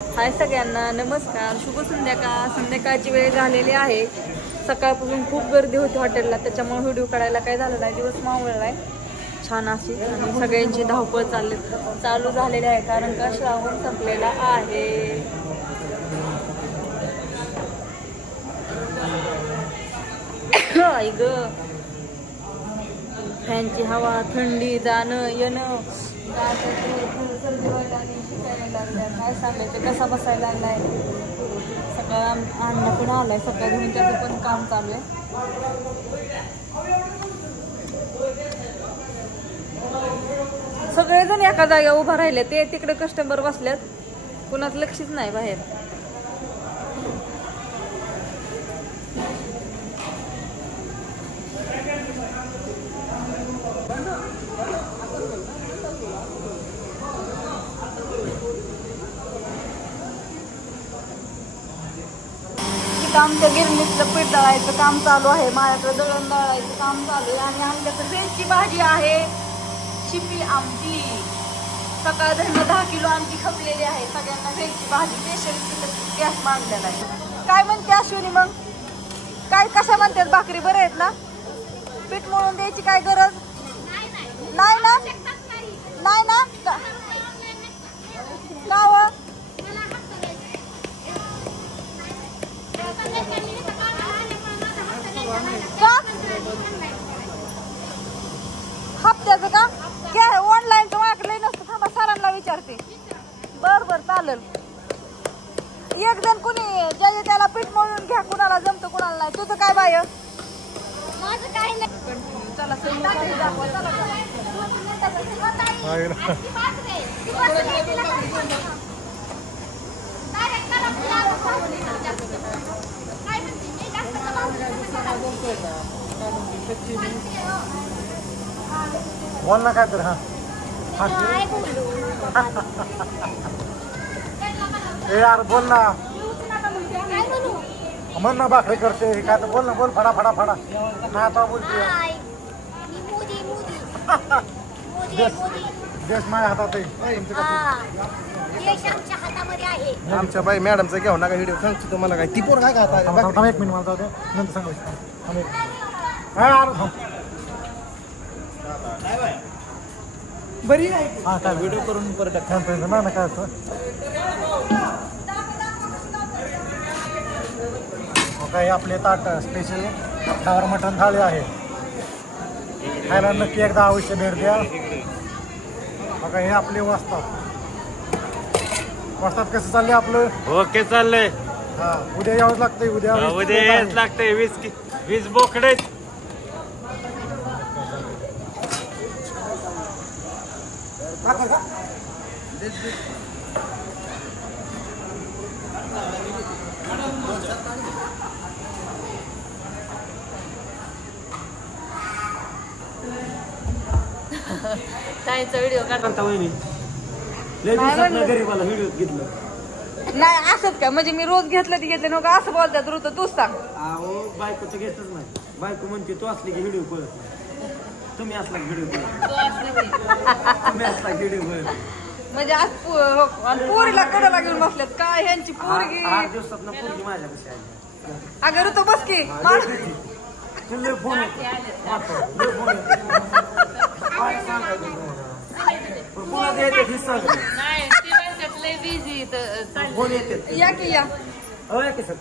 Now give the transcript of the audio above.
हाय सगळ्यांना नमस्कार, शुभ संध्याकाळ. संध्याकाळची वेळ झालेली आहे. सकाळपासून खूप गर्दी होती हॉटेलला, त्याच्यामुळे व्हिडिओ काढायला काय झालं नाही. दिवस मावळला आहे छान अशी, आणि सगळ्यांची धावपळ चालू झालेली आहे, कारण का श्रावण संपलेला आहे. आई ग, फॅनची हवा, थंडी, जाणं येणं, सर्दी व्हायला आणि शिकायला लागल्या. काय सांगायचं, कसा बसायला लागलाय. सकाळ अन्न पण आलाय सकाळ घेऊन, त्याचं पण काम चालू आहे. सगळेजण एका जागा उभा राहिले, ते तिकडे कस्टमर बसल्यात, कुणाच लक्षच नाही बाहेर. आमच्या गिरणीतलं पीठ दळायचं काम चालू आहे. माझ्याकडे दळण दळायचं काम चालू आहे. आणि आमच्याकडे व्हेजची भाजी आहे, चिपी आमटी. सकाळ धरणं 10 किलो आमटी खपलेली आहे. सगळ्यांना व्हेजची भाजी स्पेशल गॅस मागलेला आहे. काय म्हणते अश्विनी, मग काय कशा म्हणतात भाकरी बरं आहेत ना? पीठ मळून द्यायची काय गरज नाही ना? नाही ना का हप्त्याचं का? घ्या ऑनलाईनचं, माझ्याकडे नसतं. थांबा सरांना विचारते. बर बर चालेल. एक जण कुणी ज्याच्या त्याला पीठ मळून घ्या, कुणाला जमतं कुणाला नाही. तुझं काय बाय? माझं काय नाही. चला दाखवा. बोल ना काय तर. ए यार बोल ना, म्हण ना भाकरी करते काय तर. बोल ना, बोल फडा फडा फडा. ना आता बोलते देश माझ्या हातात आहे. आमच्या बाई मॅडमचा घेऊ नका व्हिडिओ, सांगतो तुम्हाला काय ती पोर काय का आता. एक मिनिट मला जाऊ दे, नंतर सांगायचं. बरी हा काय व्हिडिओ करून परत ना ना काय असतं. काही आपले ताट स्पेशल फ्लावर मटण थाळी आहे. खायला नक्की एकदा अवश्य भेट द्या. बघा हे आपले वस्तात कसं चाललंय आपलं? ओके चाललंय. हा उद्या यावंच लागतंय. उद्या यायच लागतंय. 20 बोकडे. ताईचा व्हिडिओ काढता गरीबाला व्हिडिओ घेतलं नाही असत का? म्हणजे मी रोज घेतलं ती घेतलं नका असं बोलतात. रोज तूच सांग. अहो बायकोचं घेतच नाही. बायको म्हणते तू असली की व्हिडिओ कळत नाही, तुम्ही असला की व्हिडिओ तुम्ही असला व्हिडिओ कळत. म्हणजे आज पोरीला कडाला घेऊन बसल्यात काय ह्यांची पोरगी. 8 दिवसात ना पोरगी माझ्या कशी आली. अगं ऋतू बस की. फोन या की या. सर